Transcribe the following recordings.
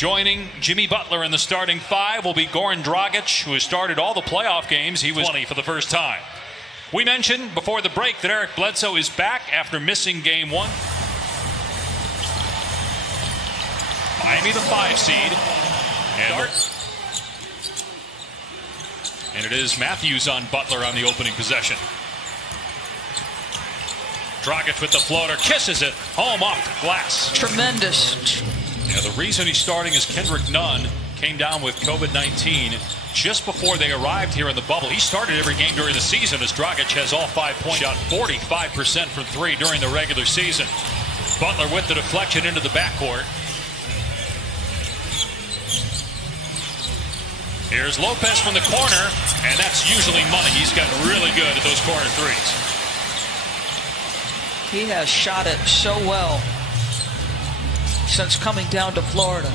Joining Jimmy Butler in the starting five will be Goran Dragic, who has started all the playoff games. He was 20 for the first time. We mentioned before the break that Eric Bledsoe is back after missing game one. Miami the 5 seed. And it is Matthews on Butler on the opening possession. Dragic with the floater, kisses it home off the glass. Tremendous. Yeah, the reason he's starting is Kendrick Nunn came down with COVID-19 just before they arrived here in the bubble. He started every game during the season as Dragic has all 5 points. Shot 45% from three during the regular season. Butler with the deflection into the backcourt. Here's Lopez from the corner, and that's usually money. He's gotten really good at those corner threes. He has shot it so well since coming down to Florida.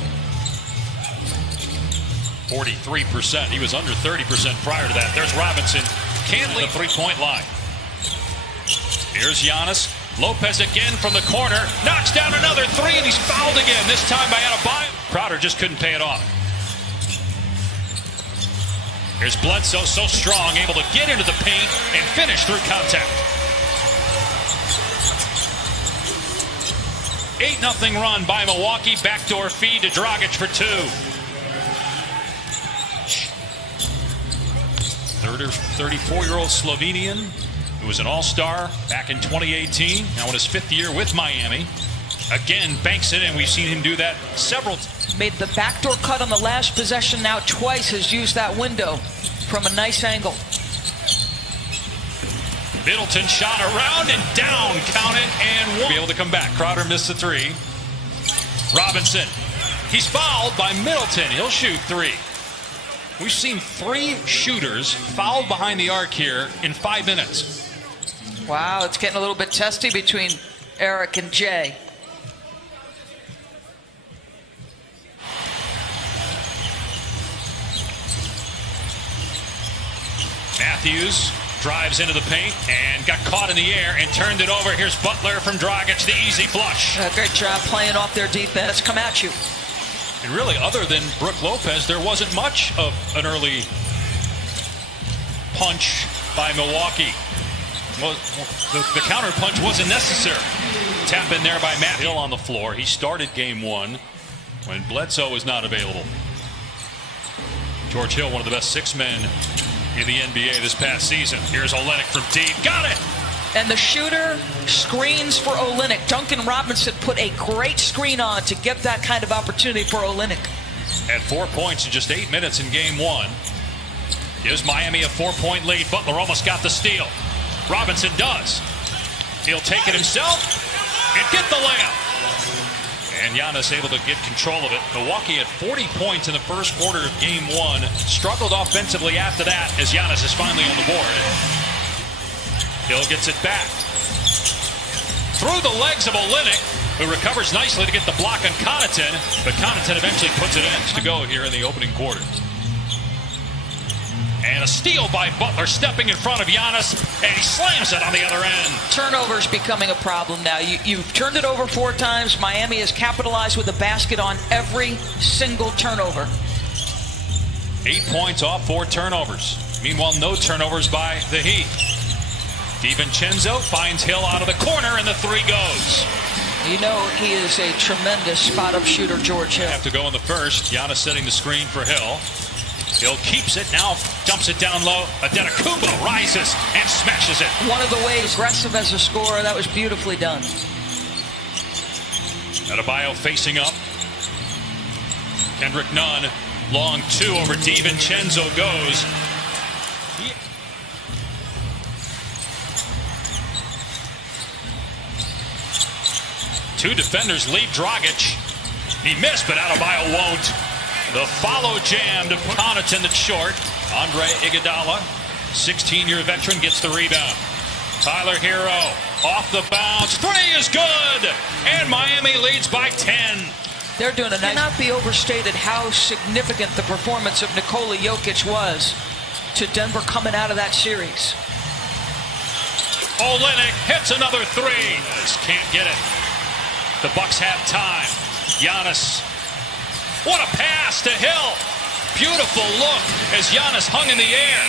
43%. He was under 30% prior to that. There's Robinson. Can't leave the three-point line. Here's Giannis. Lopez again from the corner. Knocks down another three, and he's fouled again, this time by Adebayo. Crowder just couldn't pay it off. Here's Bledsoe, so strong, able to get into the paint and finish through contact. 8-0 run by Milwaukee. Backdoor feed to Dragic for two. 34-year-old Slovenian who was an all-star back in 2018. Now in his 5th year with Miami. Again, banks it in. We've seen him do that several times. Made the backdoor cut on the last possession. Now twice has used that window from a nice angle. Middleton shot around and down, count it, and won't be able to come back. Crowder missed the three. Robinson, he's fouled by Middleton. He'll shoot three. We've seen 3 shooters fouled behind the arc here in 5 minutes. Wow, it's getting a little bit testy between Eric and Jay. Matthews drives into the paint and got caught in the air and turned it over. Here's Butler from Dragic, the easy flush. Great job playing off their defense. Come at you. And really, other than Brook Lopez, there wasn't much of an early punch by Milwaukee. Well, the counter punch wasn't necessary. Tap in there by Matt Hill on the floor. He started game one when Bledsoe was not available. George Hill, one of the best 6 men in the NBA this past season. Here's Olynyk from deep. Got it! And the shooter screens for Olynyk. Duncan Robinson put a great screen on to get that kind of opportunity for Olynyk. Had 4 points in just 8 minutes in game one. Gives Miami a 4-point lead. Butler almost got the steal. Robinson does. He'll take it himself and get the layup. And Giannis able to get control of it. Milwaukee had 40 points in the first quarter of game one. Struggled offensively after that as Giannis is finally on the board. Hill gets it back. Through the legs of Olynyk, who recovers nicely to get the block on Connaughton. But Connaughton eventually puts it in to go here in the opening quarter. And a steal by Butler, stepping in front of Giannis, and he slams it on the other end. Turnovers becoming a problem now. You've turned it over 4 times. Miami has capitalized with a basket on every single turnover. 8 points off 4 turnovers. Meanwhile, no turnovers by the Heat. DiVincenzo finds Hill out of the corner, and the three goes. You know he is a tremendous spot-up shooter, George Hill. Have to go in the first. Giannis setting the screen for Hill. Hill keeps it, now dumps it down low. Adetokounmpo rises and smashes it. One of the ways aggressive as a scorer, that was beautifully done. Adebayo facing up. Kendrick Nunn, long 2 over DiVincenzo goes. Two defenders leave Dragic. He missed, but Adebayo won't. The follow jam to Connaughton that's short. Andre Iguodala, 16-year veteran, gets the rebound. Tyler Hero off the bounce. 3 is good. And Miami leads by 10. They're doing a nice. It cannot be overstated how significant the performance of Nikola Jokic was to Denver coming out of that series. Olynyk hits another 3. Just can't get it. The Bucks have time. Giannis What a pass to Hill. Beautiful look as Giannis hung in the air.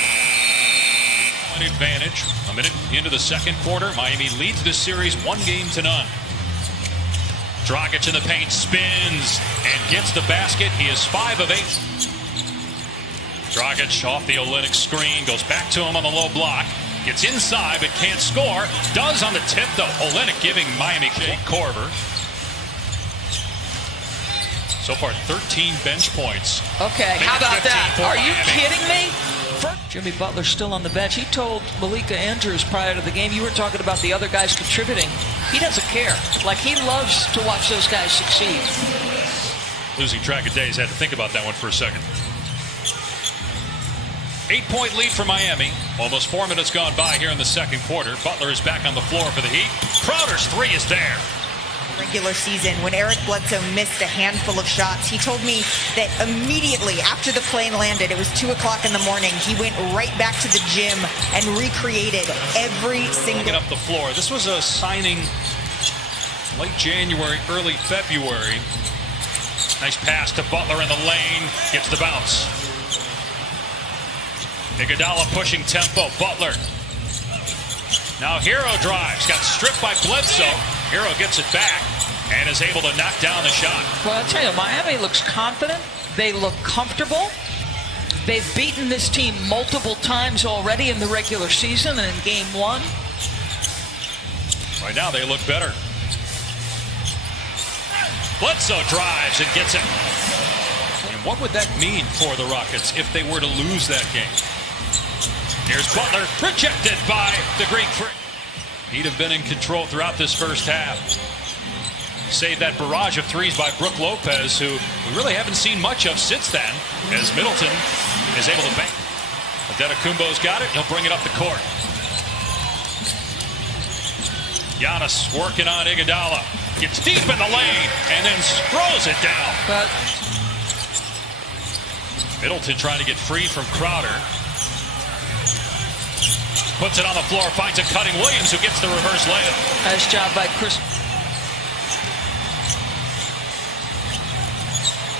An advantage. A minute into the second quarter. Miami leads this series 1-0. Dragic in the paint, spins and gets the basket. He is 5 of 8. Dragic off the Olynyk screen, goes back to him on the low block. Gets inside but can't score. Does on the tip though. Olynyk giving Miami Jake Korver. So far 13 bench points. Okay, how about that? Are you kidding me? Jimmy Butler still on the bench. He told Malika Andrews prior to the game, you were talking about the other guys contributing. He doesn't care. Like, he loves to watch those guys succeed. Losing track of days. Had to think about that one for a second. 8-point lead for Miami. Almost 4 minutes gone by here in the second quarter. Butler is back on the floor for the Heat. Crowder's three is there. Regular season, when Eric Bledsoe missed a handful of shots, he told me that immediately after the plane landed, it was 2 o'clock in the morning, he went right back to the gym and recreated every single... Looking up the floor. This was a signing late January, early February. Nice pass to Butler in the lane. Gets the bounce. Iguodala pushing tempo. Butler. Now Hero drives. Got stripped by Bledsoe. Hero gets it back and is able to knock down the shot. Well, I'll tell you, Miami looks confident. They look comfortable. They've beaten this team multiple times already in the regular season and in game 1. Right now they look better. Bledsoe drives and gets it. And what would that mean for the Rockets if they were to lose that game? Here's Butler, rejected by the Greek three. He'd have been in control throughout this first half. Save that barrage of threes by Brook Lopez, who we really haven't seen much of since then, as Middleton is able to bank. Antetokounmpo's got it. He'll bring it up the court. Giannis working on Iguodala. Gets deep in the lane and then throws it down. But Middleton trying to get free from Crowder. Puts it on the floor, finds a cutting Williams, who gets the reverse layup. Nice job by Chris.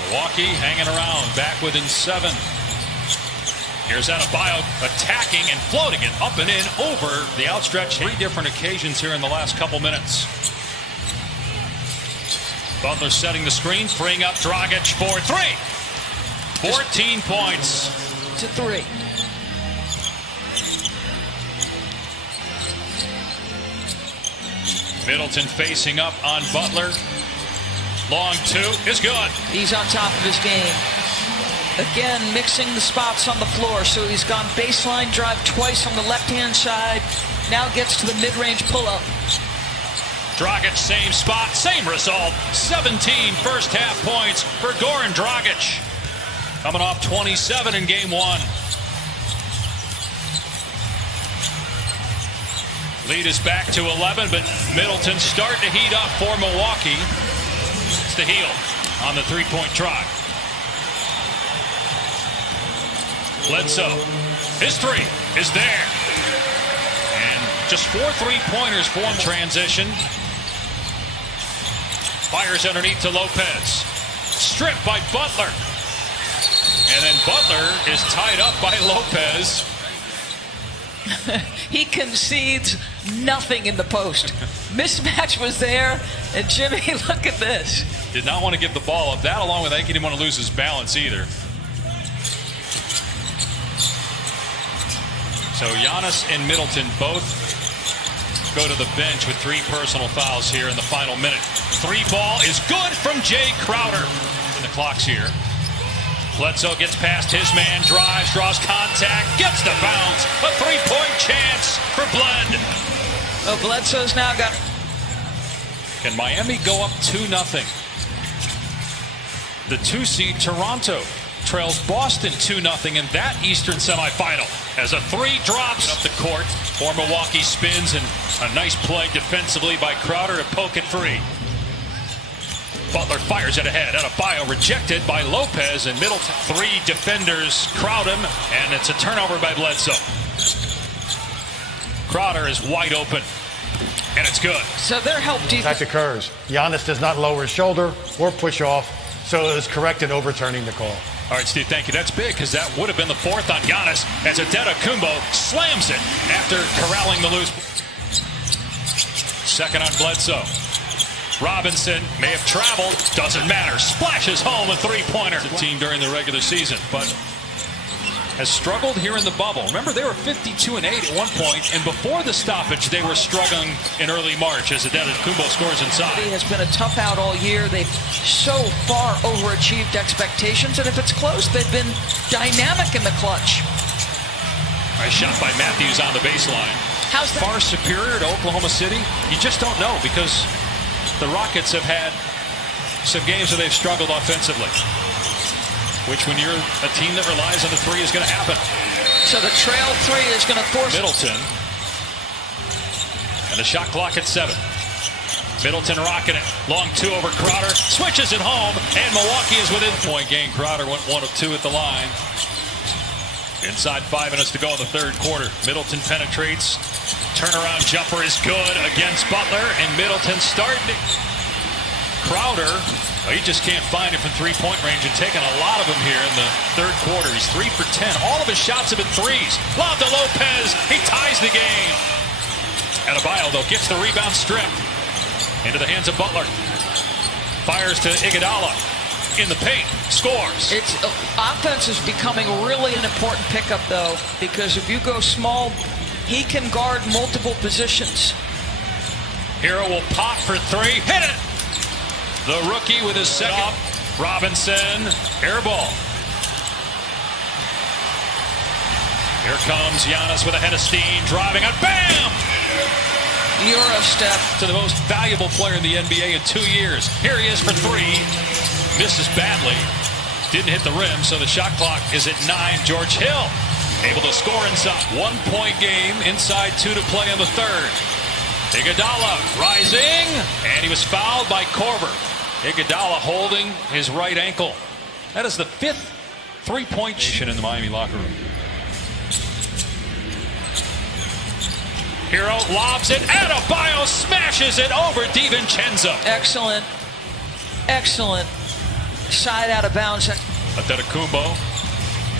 Milwaukee hanging around, back within 7. Here's Adebayo attacking and floating it up and in over the outstretched. 3 different occasions here in the last couple minutes. Butler setting the screen, freeing up Dragic for 3. 14 points. To 3. Middleton facing up on Butler. Long 2 is good. He's on top of his game. Again, mixing the spots on the floor. So he's gone baseline drive twice on the left-hand side. Now gets to the mid-range pull-up. Dragic, same spot, same result. 17 first half points for Goran Dragic. Coming off 27 in game 1. Lead is back to 11, but Middleton starting to heat up for Milwaukee. It's the heel on the three-point try. Bledsoe, his 3 is there. And just 4 3-pointers for him. Transition. Fires underneath to Lopez. Stripped by Butler. And then Butler is tied up by Lopez. He concedes nothing in the post. Mismatch was there, and Jimmy, look at this. Did not want to give the ball up. That, along with, I think he didn't want to lose his balance either. So Giannis and Middleton both go to the bench with 3 personal fouls here in the final minute. 3 ball is good from Jay Crowder. And the clock's here. Bledsoe gets past his man, drives, draws contact, gets the bounce. A 3-point chance for Bled. Oh, Bledsoe's now got... Can Miami go up 2-0? The 2 seed Toronto trails Boston 2-0 in that Eastern semifinal as a 3 drops up the court for Milwaukee. Spins and a nice play defensively by Crowder to poke it free. Butler fires it ahead. Adebayo rejected by Lopez, and Middleton. 3 defenders crowd him, and it's a turnover by Bledsoe. Crowder is wide open, and it's good. So their help defense. That occurs. Giannis does not lower his shoulder or push off. So it was correct in overturning the call. All right, Steve, thank you. That's big because that would have been the fourth on Giannis as Antetokounmpo slams it after corralling the loose. Second on Bledsoe. Robinson may have traveled, doesn't matter. Splashes home a three-pointer. The team during the regular season, but has struggled here in the bubble. Remember, they were 52-8 at one point, and before the stoppage, they were struggling in early March as Antetokounmpo scores inside. It has been a tough out all year. They've so far overachieved expectations, and if it's close, they've been dynamic in the clutch. Nice shot by Matthews on the baseline. How's that? Far superior to Oklahoma City? You just don't know because the Rockets have had some games where they've struggled offensively, which when you're a team that relies on the three is going to happen. So the trail three is going to force Middleton. And the shot clock at 7. Middleton rocking it. Long two over Crowder. Switches it home. And Milwaukee is within point game. Crowder went 1 of 2 at the line. Inside 5 minutes to go in the third quarter. Middleton penetrates. Turnaround jumper is good against Butler. And Middleton starting it. Crowder, well, he just can't find it from three-point range and taking a lot of them here in the third quarter. He's 3 for 10. All of his shots have been threes. Lob to Lopez. He ties the game. Adebayo, though, gets the rebound stripped into the hands of Butler. Fires to Iguodala in the paint. Scores. It's offense is becoming really an important pickup, though, because if you go small, he can guard multiple positions. Hero will pop for 3. Hit it. The rookie with his second. Robinson, air ball. Here comes Giannis with a head of steam, driving it, bam! Euro step. To the most valuable player in the NBA in 2 years. Here he is for 3. Misses badly. Didn't hit the rim, so the shot clock is at 9. George Hill able to score inside. 1 point game, inside 2 to play in the third. Iguodala rising, and he was fouled by Korver. Iguodala holding his right ankle. That is the 5th three-point shot in the Miami locker room. Hero lobs it. Adebayo smashes it over DiVincenzo. Excellent. Excellent. Side out of bounds. Antetokounmpo.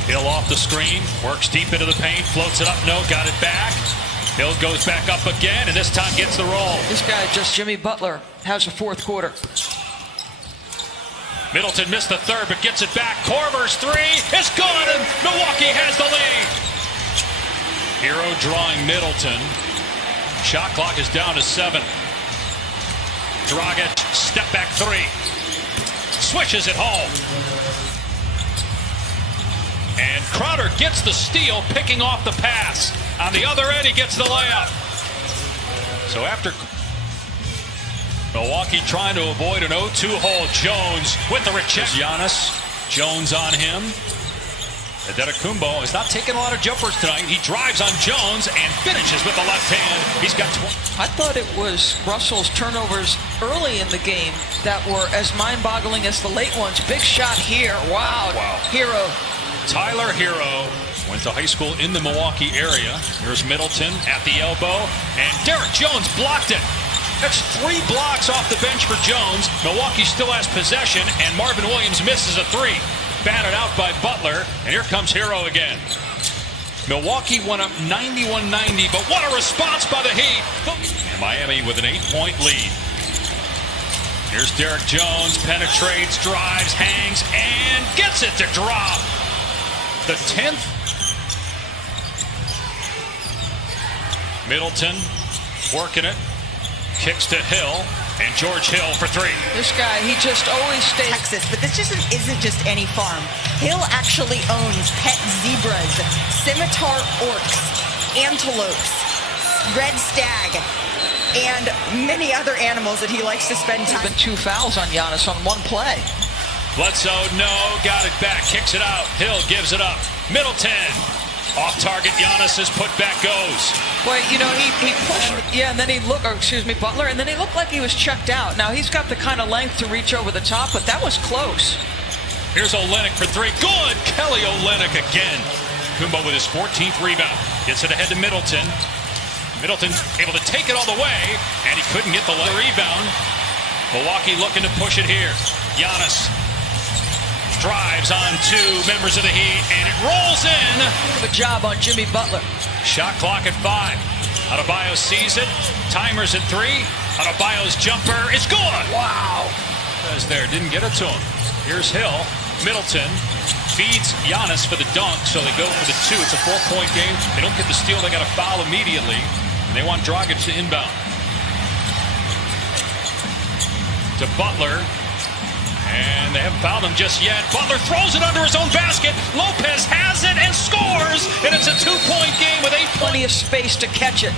Hill off the screen. Works deep into the paint. Floats it up. No, got it back. Hill goes back up again, and this time gets the roll. This guy, just Jimmy Butler, has a fourth quarter. Middleton missed the third, but gets it back. Korver's 3 is good, and Milwaukee has the lead. Hero drawing Middleton. Shot clock is down to 7. Dragic, step back 3. Swishes it home. And Crowder gets the steal, picking off the pass. On the other end, he gets the layup. So after Milwaukee trying to avoid an 0-2 hole, Jones with the recheck. Giannis, Jones on him. Antetokounmpo is not taking a lot of jumpers tonight. He drives on Jones and finishes with the left hand. He's got 20. I thought it was Russell's turnovers early in the game that were as mind-boggling as the late ones. Big shot here. Wow. Hero. Tyler Hero went to high school in the Milwaukee area. Here's Middleton at the elbow, and Derek Jones blocked it. That's 3 blocks off the bench for Jones. Milwaukee still has possession, and Marvin Williams misses a 3. Batted out by Butler, and here comes Hero again. Milwaukee went up 91-90, but what a response by the Heat. And Miami with an 8-point lead. Here's Derek Jones, penetrates, drives, hangs, and gets it to drop. The 10th. Middleton working it. Kicks to Hill. And George Hill for 3. This guy, he just always stays. Texas, but this just isn't just any farm. Hill actually owns pet zebras, scimitar orcs, antelopes, red stag, and many other animals that he likes to spend time. There's been 2 fouls on Giannis on 1 play. Bledsoe, no, got it back, kicks it out. Hill gives it up. Middleton, off target. Giannis's putback goes. Well, you know, he pushed, and then Butler, and then he looked like he was checked out. Now, he's got the kind of length to reach over the top, but that was close. Here's Olynyk for 3. Good! Kelly Olynyk again. Kumbo with his 14th rebound. Gets it ahead to Middleton. Middleton able to take it all the way, and he couldn't get the rebound. Milwaukee looking to push it here. Giannis Drives on two members of the Heat, and it rolls in. Good job on Jimmy Butler. Shot clock at 5. Adebayo sees it. Timers at 3. Adebayo's jumper is good. Wow. Was there, didn't get it to him. Here's Hill. Middleton feeds Giannis for the dunk, so they go for the 2. It's a 4-point game. They don't get the steal. They got a foul immediately, and they want Dragic to inbound. To Butler. And they haven't fouled him just yet. Butler throws it under his own basket. Lopez has it and scores. And it's a 2-point game with 8 Plenty of space to catch it.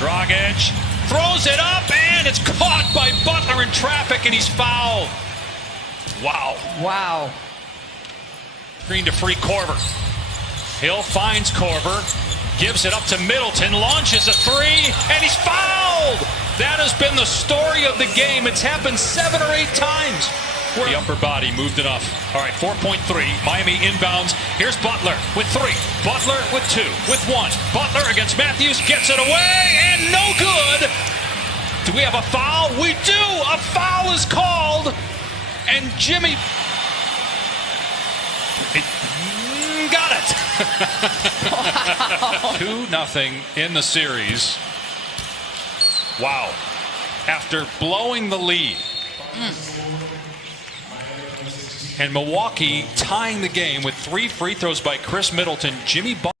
Dragic throws it up, and it's caught by Butler in traffic, and he's fouled. Wow. Wow. Screen to free Korver. Hill finds Korver. Gives it up to Middleton. Launches a 3, and he's fouled. That has been the story of the game. It's happened 7 or 8 times. The upper body moved enough. All right, 4.3. Miami inbounds. Here's Butler with 3. Butler with 2. With 1. Butler against Matthews. Gets it away, and no good. Do we have a foul? We do. A foul is called. And Jimmy got it. 2-0 in the series. Wow. After blowing the lead. And Milwaukee tying the game with 3 free throws by Chris Middleton. Jimmy Butler